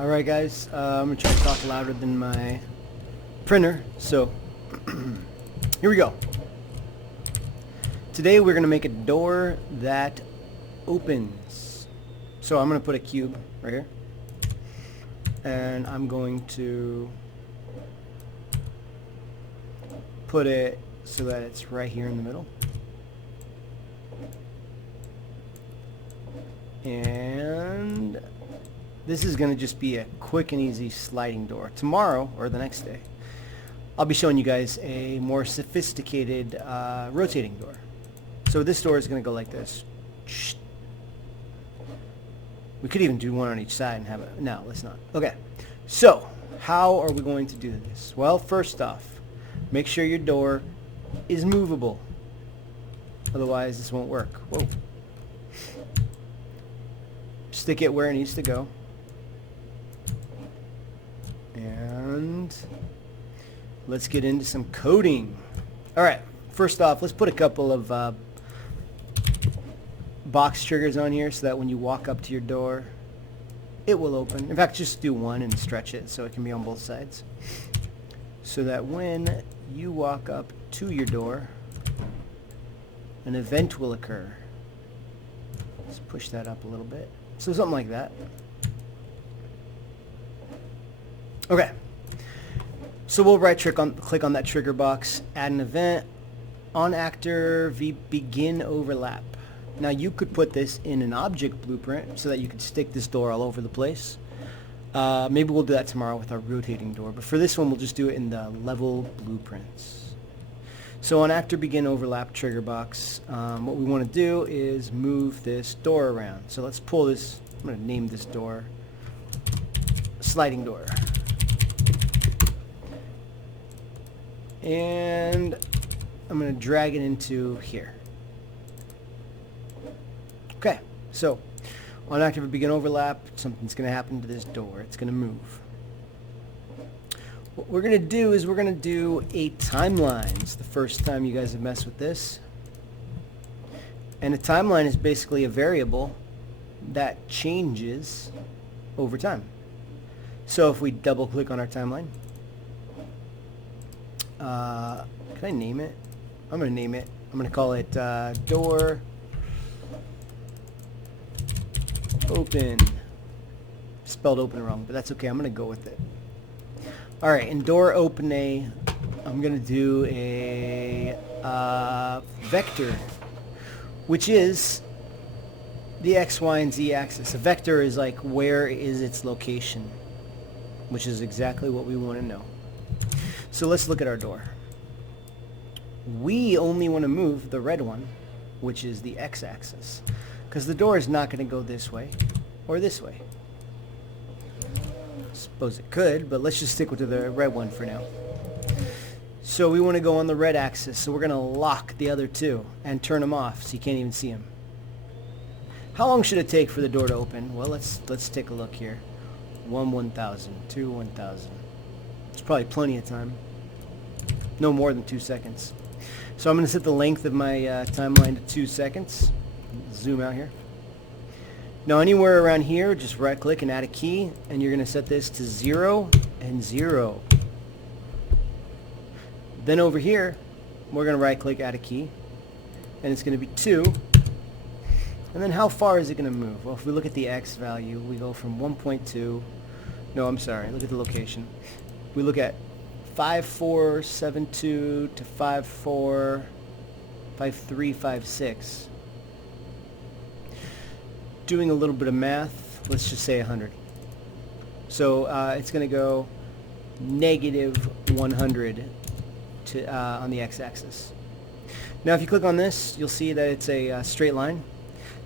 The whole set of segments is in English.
Alright guys, I'm going to try to talk louder than my printer, so here we go. Today we're going to make a door that opens. So I'm going to put a cube right here, and I'm going to put it so that it's right here in the middle. And this is going to just be a quick and easy sliding door. Tomorrow, or the next day, I'll be showing you guys a more sophisticated rotating door. So this door is going to go like this. We could even do one on each side and have it. No, let's not. Okay, so how are we going to do this? Well, first off, make sure your door is movable. Otherwise, this won't work. Whoa. Stick it where it needs to go. And let's get into some coding. Alright, first off, let's put a couple of box triggers on here so that when you walk up to your door, it will open. In fact, just do one and stretch it so it can be on both sides. So that when you walk up to your door, an event will occur. Let's push that up a little bit. So something like that. Okay. So we'll click on that trigger box, add an event, on actor begin overlap. Now you could put this in an object blueprint so that you could stick this door all over the place. Maybe we'll do that tomorrow with our rotating door, but for this one we'll just do it in the level blueprints. So on actor begin overlap trigger box, what we want to do is move this door around. So let's pull this. I'm going to name this door sliding door. And I'm going to drag it into here. Okay, so on active begin overlap, something's going to happen to this door. It's going to move. What we're going to do is we're going to do a timeline. It's the first time you guys have messed with this. And a timeline is basically a variable that changes over time. So if we double click on our timeline, can I name it? I'm going to name it. I'm going to call it door open. Spelled open wrong, but that's okay. I'm going to go with it. Alright, in door open I'm going to do a vector, which is the X, Y, and Z axis. A vector is like where is its location, which is exactly what we want to know. So let's look at our door. We only want to move the red one, which is the X axis, because the door is not going to go this way or this way. Suppose it could, but let's just stick with the red one for now. So we want to go on the red axis, so we're going to lock the other two and turn them off so you can't even see them. How long should it take for the door to open? Well, let's take a look here. 1,000, 2, 1,000. It's probably plenty of time. No more than 2 seconds. So I'm going to set the length of my timeline to 2 seconds. Zoom out here. Now anywhere around here, just right click and add a key, and you're going to set this to 0 and 0. Then over here, we're going to right click, add a key, and it's going to be 2. And then how far is it going to move? Well, if we look at the X value, we go from 1.2, no, I'm sorry, look at the location. We look at 5472 to 545356. Doing a little bit of math, let's just say 100. So it's going to go negative 100 to, on the x-axis. Now if you click on this, you'll see that it's a straight line.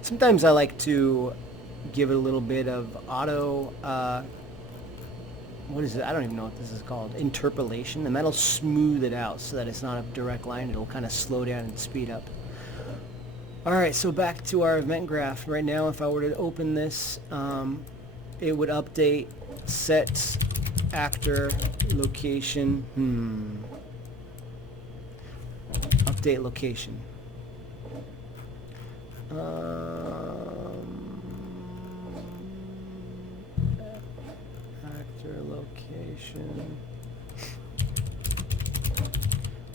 Sometimes I like to give it a little bit of auto, what is it? I don't even know what this is called. Interpolation, and that'll smooth it out so that it's not a direct line. It'll kind of slow down and speed up. Alright, so back to our event graph. Right now, if I were to open this, it would update set actor location. Update location. location.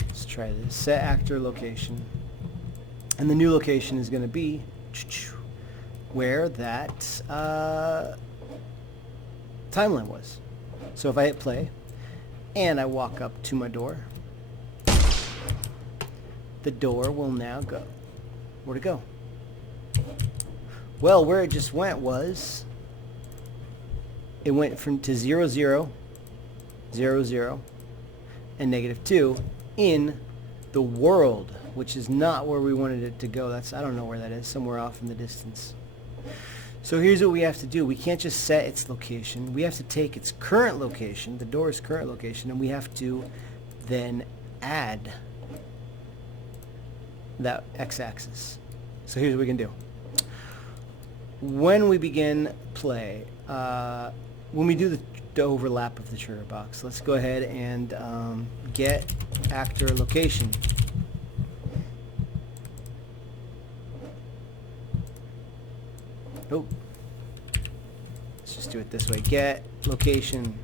Let's try this. Set actor location. And the new location is going to be where that timeline was. So if I hit play and I walk up to my door, the door will now go. Where'd it go? Well, where it just went was, it went from to 0, 0, 0, 0, and -2 in the world, which is not where we wanted it to go. That's, I don't know where that is, somewhere off in the distance. So here's what we have to do. We can't just set its location. We have to take its current location, the door's current location, and we have to then add that x-axis. So here's what we can do. When we begin play, when we do the overlap of the trigger box, let's go ahead and get actor location. Oh, let's just do it this way. Get location.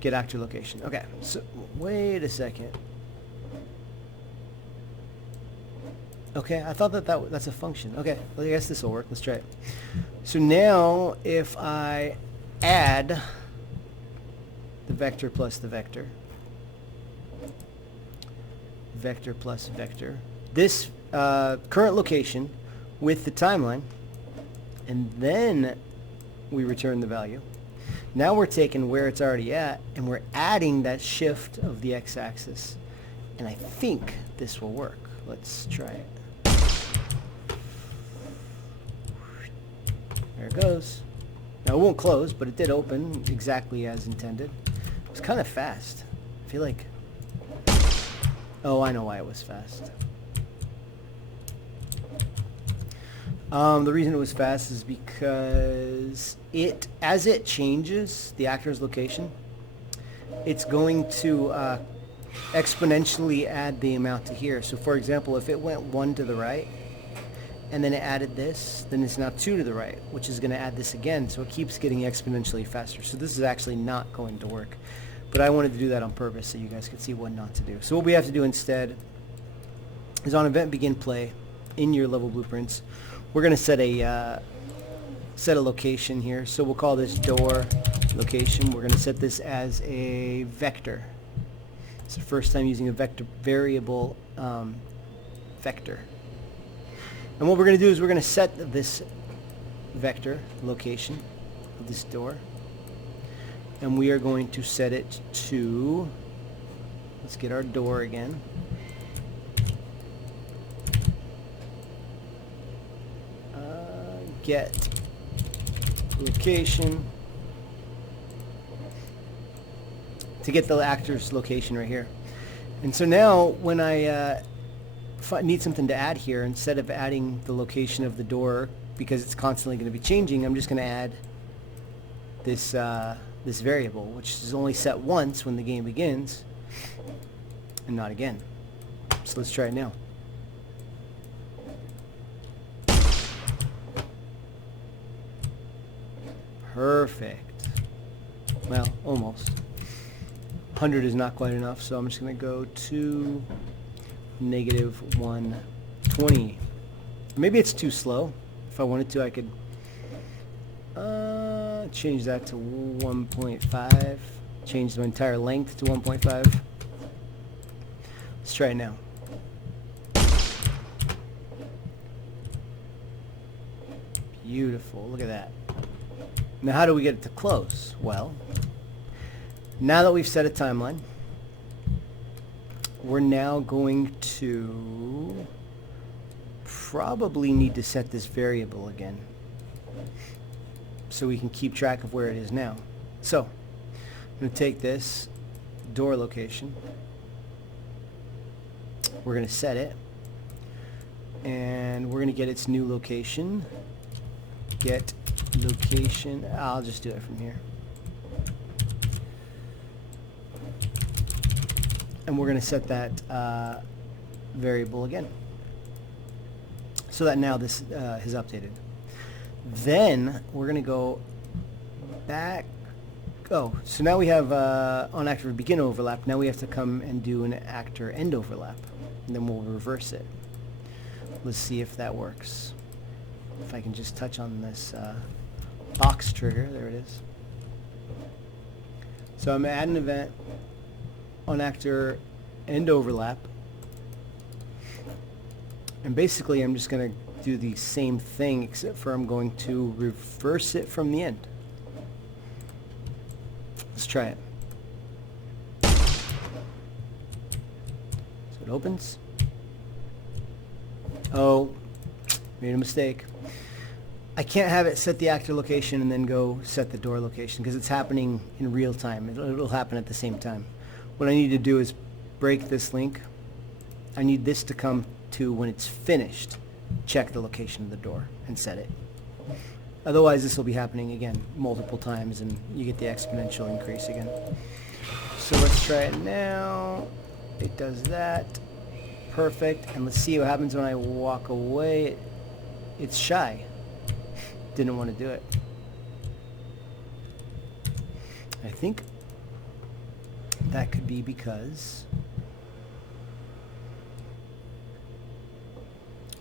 Get actor location. Okay, so wait a second. Okay, I thought that's a function. Okay, well, I guess this will work. Let's try it. So now if I add the vector plus the vector, vector plus vector, this current location with the timeline, and then we return the value. Now we're taking where it's already at, and we're adding that shift of the x-axis. And I think this will work. Let's try it. There it goes. Now it won't close, but it did open exactly as intended. It was kind of fast. I feel like... Oh, I know why it was fast. The reason it was fast is because as it changes the actor's location, it's going to exponentially add the amount to here. So for example, if it went 1 to the right, and then it added this, then it's now 2 to the right, which is going to add this again, so it keeps getting exponentially faster. So this is actually not going to work. But I wanted to do that on purpose so you guys could see what not to do. So what we have to do instead is on event begin play in your level blueprints, we're going to set a location here. So we'll call this door location. We're going to set this as a vector. It's the first time using a vector variable vector. And what we're going to do is we're going to set this vector location of this door, and we are going to set it to, let's get our door again. Get location, to get the actor's location right here. And so now when I need something to add here, instead of adding the location of the door, because it's constantly going to be changing, I'm just going to add this this variable, which is only set once when the game begins, and not again. So let's try it now. Perfect. Well, almost. 100 is not quite enough, so I'm just going to go to -120. Maybe it's too slow. If I wanted to, I could change that to 1.5. Change the entire length to 1.5. Let's try it now. Beautiful. Look at that. Now how do we get it to close? Well, now that we've set a timeline, we're now going to probably need to set this variable again so we can keep track of where it is now. So I'm going to take this door location, we're going to set it, and we're going to get its new location. Get location. I'll just do it from here. And we're going to set that variable again, so that now this is updated. Then we're going to go back Oh, so now we have on actor begin overlap. Now we have to come and do an actor end overlap. And then we'll reverse it. Let's see if that works. If I can just touch on this box trigger. There it is. So I'm add an event on actor end overlap. And basically I'm just going to do the same thing, except for I'm going to reverse it from the end. Let's try it. So it opens. Oh, made a mistake. I can't have it set the actor location and then go set the door location because it's happening in real time. It'll happen at the same time. What I need to do is break this link. I need this to come to when it's finished. Check the location of the door and set it. Otherwise, this will be happening again multiple times and you get the exponential increase again. So let's try it now. It does that. Perfect. And let's see what happens when I walk away. It's shy. Didn't want to do it. I think that could be because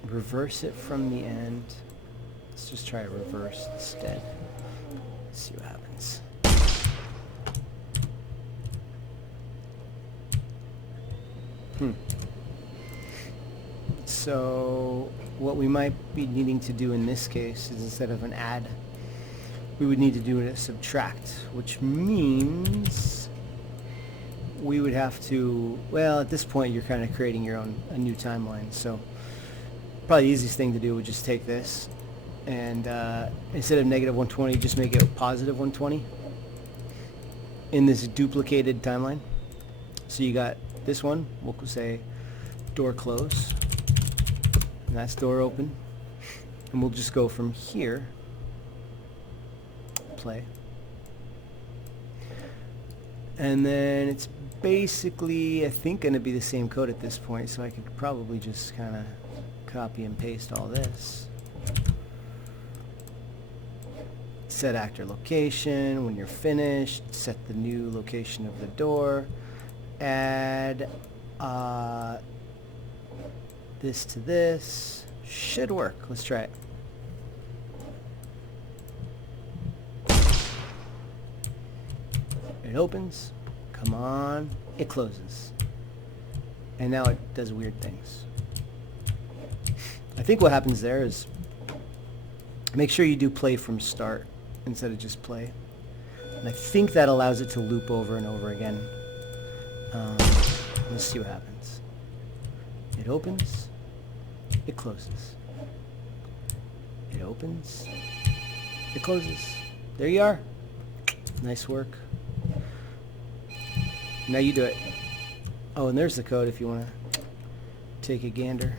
reverse it from the end. Let's just try it reversed instead. Let's see what happens. So what we might be needing to do in this case is instead of an add, we would need to do a subtract, which means we would have to, well, at this point you're kind of creating your own, a new timeline. So probably the easiest thing to do would just take this and instead of negative 120, just make it positive 120 in this duplicated timeline. So you got this one, we'll say door close, and that's door open, and we'll just go from here, play, and then it's basically, I think, going to be the same code at this point, so I could probably just kind of copy and paste all this. Set actor location when you're finished, set the new location of the door, add this to this. Should work. Let's try it. It opens. Come on. It closes. And now it does weird things. I think what happens there is make sure you do play from start instead of just play. And I think that allows it to loop over and over again. Let's see what happens. It opens. It closes. It opens. It closes. There you are. Nice work. Now you do it. Oh, and there's the code if you want to take a gander.